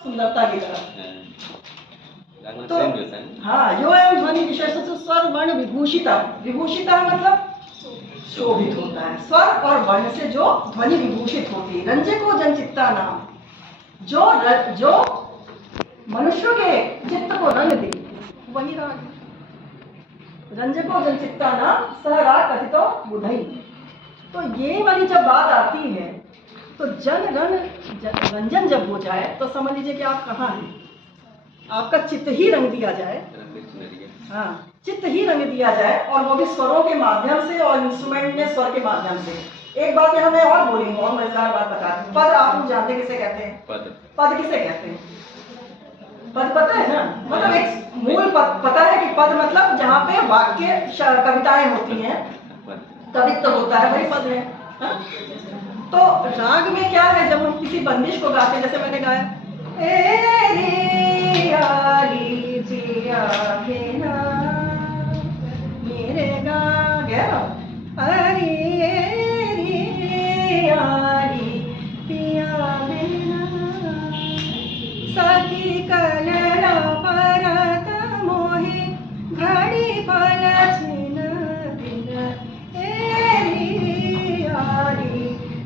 सुंदरता की तरफ। तो हाँ, यो एवं ध्वनि विशेष स्वर वर्ण विभूषिता। विभूषिता मतलब शोभित होता है। स्वर और वर्ण से जो ध्वनि विभूषित होती है। रंजको जनचित्ता नाम, जो मनुष्यों के चित्त को रंग दे, वही राग। रंजको जनचित्ता नाम सह राग कथितो बुधई। तो ये वाली जब बात आती है तो रंजन जब हो जाए तो समझ लीजिए कि आप कहाँ हैं। आपका चित्त ही रंग दिया जाए, हाँ, चित्त ही रंग दिया जाए, और वो भी स्वरों के माध्यम से और इंस्ट्रूमेंट में स्वर के माध्यम से। एक बात यहाँ मैं और बोलूंगी, बहुत मजेदार बात बता रही हूँ। पद आप लोग जानते किसे कहते हैं? पद किसे कहते हैं? पद पता है ना, मतलब एक मूल पद पता है कि पद मतलब जहाँ पे वाक्य कविताएं होती हैं, कवित्व होता है, वही पद है, हाँ? तो राग में क्या है, जब हम किसी बंदिश को गाते हैं, जैसे मैंने गाया मेरे गा गया सखी कलरा परत मोहे घड़ी पल छिन दिन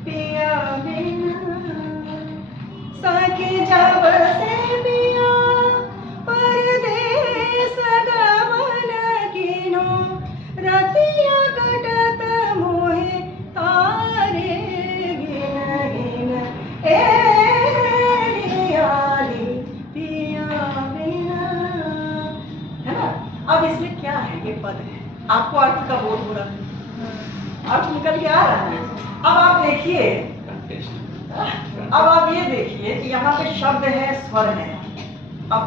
पिया बिना सखी जब से पिया परदेस गमन किनो रतिया कटत मोहे तारे गिन गिन है ना। अब इसमें क्या है, ये पद है, आपको अर्थ का बोध हो रहा है, अर्थ निकल के आ रहा है। अब आप देखिए, अब आप ये देखिए कि यहाँ पे शब्द है, स्वर है। अब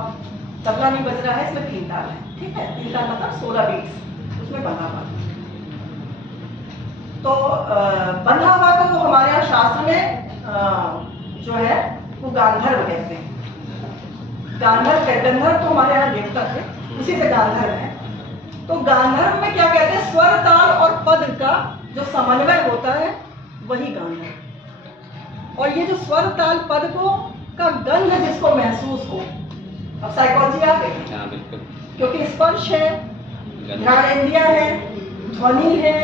तबला नहीं बज रहा है, इसमें 3 ताल है, ठीक है, 3 ताल मतलब 16 बीट्स उसमें बंधा हुआ। तो बंधा हुआ को तो हमारे यहाँ शास्त्र में जो है वो गांधर्व कहते हैं। गंधर्व तो हमारे यहाँ देवता थे, उसी से गांधर्व है। तो गांधर्व में क्या कहते हैं, स्वर ताल और पद का जो समन्वय होता है वही गांधर्व। और ये जो स्वर ताल पद को का गंध जिसको महसूस हो, अब साइकोलॉजी आ गई, क्योंकि स्पर्श है, घ्राणेंद्रियां है, ध्वनि है,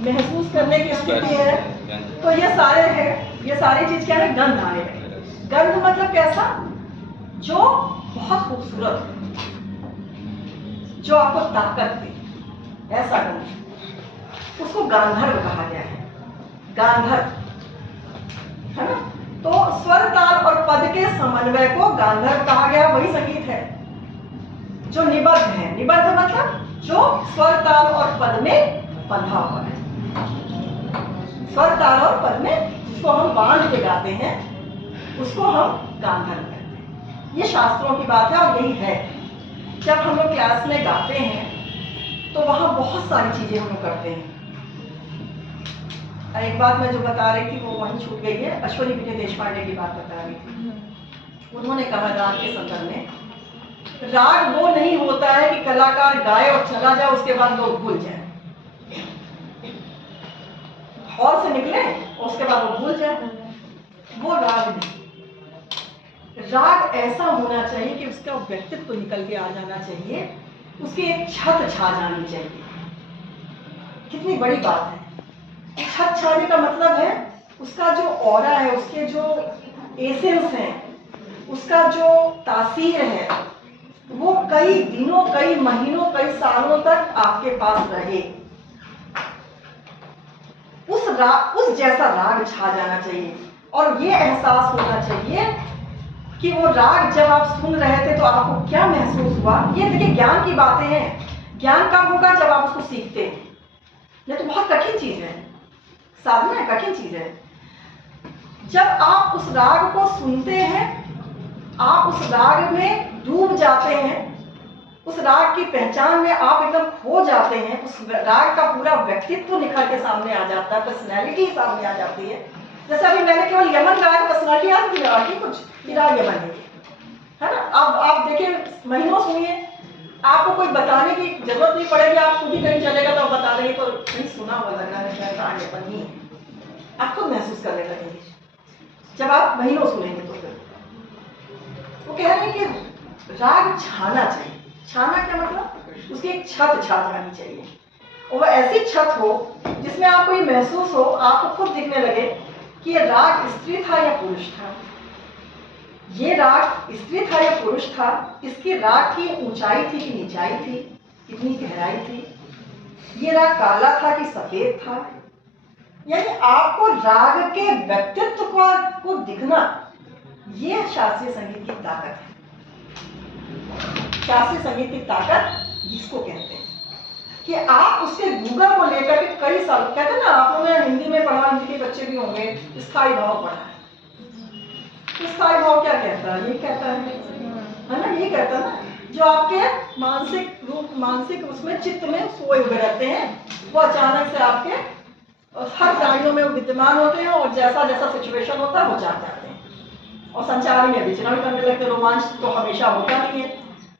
महसूस करने की स्थिति है, तो ये सारे है, ये सारी चीज क्या है, गंध आने लगे। गंध मतलब कैसा, जो बहुत खूबसूरत है, जो आपको ताकत दे, ऐसा गंध, उसको गांधर्व कहा गया है। गांधर्व, है ना। तो स्वर ताल और पद के समन्वय को गांधर्व कहा गया, वही संगीत है जो निबद्ध है। निबद्ध मतलब जो स्वर ताल और पद में बंधा हुआ है। स्वर ताल और पद में जिसको हम बांध के गाते हैं उसको हम गांधर्व कहते हैं। ये शास्त्रों की बात है और यही है। जब हम लोग क्लास में गाते हैं तो वहाँ बहुत सारी चीजें हम लोग करते हैं। एक बात मैं जो बता रही थी वो वहीं छूट गई है, अश्वनी विजय देशपांडे की बात बता रही थी। उन्होंने कहा राग के संदर्भ में, राग वो नहीं होता है कि कलाकार गाए और चला जाए, उसके बाद लोग भूल जाए, हॉल से निकले और उसके बाद वो भूल जाए, वो राग नहीं। राग ऐसा होना चाहिए कि उसका व्यक्तित्व तो निकल के आ जाना चाहिए, उसकी एक छत छा जानी चाहिए। कितनी बड़ी बात है। छत छाने का मतलब है उसका जो ऑरा है, उसके जो एसेंस है, उसका जो तासीर है, वो कई दिनों, कई महीनों, कई सालों तक आपके पास रहे। उस जैसा राग छा जाना चाहिए। और ये एहसास होना चाहिए कि वो राग जब आप सुन रहे थे तो आपको क्या महसूस हुआ। ये देखिए ज्ञान की बातें हैं। ज्ञान कब होगा, जब आप उसको सीखते हैं। ये तो बहुत कठिन चीज है, साधना है, कठिन चीज है। जब आप उस राग को सुनते हैं, आप उस राग में डूब जाते हैं, उस राग की पहचान में आप एकदम खो जाते हैं, उस राग का पूरा व्यक्तित्व निखर के सामने आ जाता है, पर्सनैलिटी सामने आ जाती है। जैसे अभी मैंने केवल यमन गाया, पर्सनैलिटी आ रही है कुछ, राग यमन है ना। अब आप देखिए, महीनों सुनिए, आपको कोई बताने की जरूरत नहीं पड़ेगी, आप खुद ही कहीं चलेगा तो आप बता देंगे तो नहीं सुना हुआ लग रहा है, शायद राग यमन ही है, आप खुद महसूस करने लगेंगे जब आप महीनों सुनेंगे तो। फिर ये राग छाना चाहिए। छाना क्या मतलब? उसकी एक छत छा जानी चाहिए, और वह ऐसी छत हो जिसमें आपको ये महसूस हो, आपको खुद दिखने लगे कि ये राग स्त्री था या पुरुष था, ये राग स्त्री था या पुरुष था, इसकी राग की ऊंचाई थी कि नीचाई थी, कितनी गहराई थी, ये राग काला था कि सफेद था। यानी आपको राग के व्यक्तित्व को दिखना, ये शास्त्रीय संगीत की ताकत है। शास्त्रीय संगीत की ताकत जिसको कहते हैं कि आप उसके गूंगा को लेकर के कई साल, कहते हैं ना, आप लोगों ने हिंदी में पढ़ा, हिंदी के बच्चे भी होंगे, स्थायी भाव पढ़ा है। स्थायी भाव क्या कहता है? ये कहता है ना, ये कहता है ना, जो आपके मानसिक रूप, मानसिक उसमें चित्त में सोए हुए रहते हैं, वो अचानक से आपके हर प्राणियों में विद्यमान होते हैं, और जैसा जैसा सिचुएशन होता है वो जान जाते हैं, और संचार में विचरण करने लगते हैं। रोमांच तो हमेशा होता नहीं है,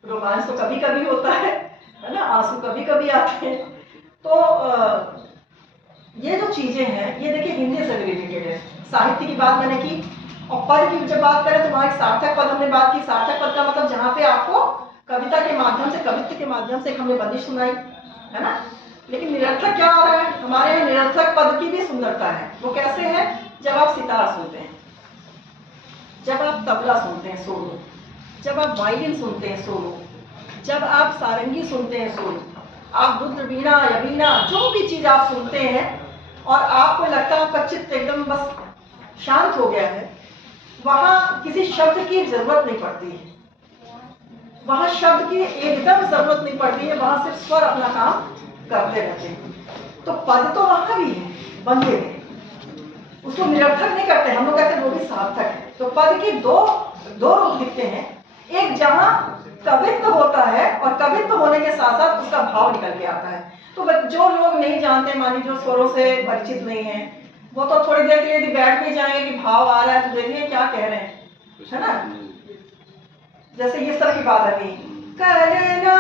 रोमांच तो कभी कभी होता है ना, आंसू कभी कभी आते हैं। तो ये जो चीजें हैं, ये देखिए हिंदी से रिलेटेड है। साहित्य की बात मैंने की, और पद की जब बात करें तो वहाँ एक सार्थक पद हमने बात की। सार्थक पद का मतलब जहाँ पे आपको कविता के माध्यम से, कवित्व के माध्यम से हमने बंदिश सुनाई, है ना। लेकिन निरर्थक क्या हो रहा है हमारे यहाँ? निरर्थक पद की भी सुंदरता है। वो कैसे है? जब आप सितार सुनते हैं, जब आप तबला सुनते हैं सोलो, जब आप वायलिन सुनते हैं सोलो, जब आप सारंगी सुनते हैं सोलो, आप रुद्र वीणा या वीणा जो भी चीज आप सुनते हैं, और आपको लगता है आपका चित्त एकदम बस शांत हो गया है, वहां किसी शब्द की जरूरत नहीं पड़ती है, वहां शब्द की एकदम जरूरत नहीं पड़ती है, वहां सिर्फ स्वर अपना काम करते रहते हैं। तो पद तो वहां भी है, बंधे हैं, उसको निरर्थक नहीं करते, हम लोग कहते हैं वो भी सार्थक है। तो पद के दो रूप दिखते हैं, एक जहां कवित्व होता है, और कवित्व होने के साथ साथ उसका भाव निकल के आता है। तो जो लोग नहीं जानते, मानी जो स्वरों से परिचित नहीं है, वो तो थोड़ी देर के लिए यदि बैठ भी जाएंगे कि भाव आ रहा है तो देखिए क्या कह रहे हैं, है ना। जैसे इस तरह की बात है, करना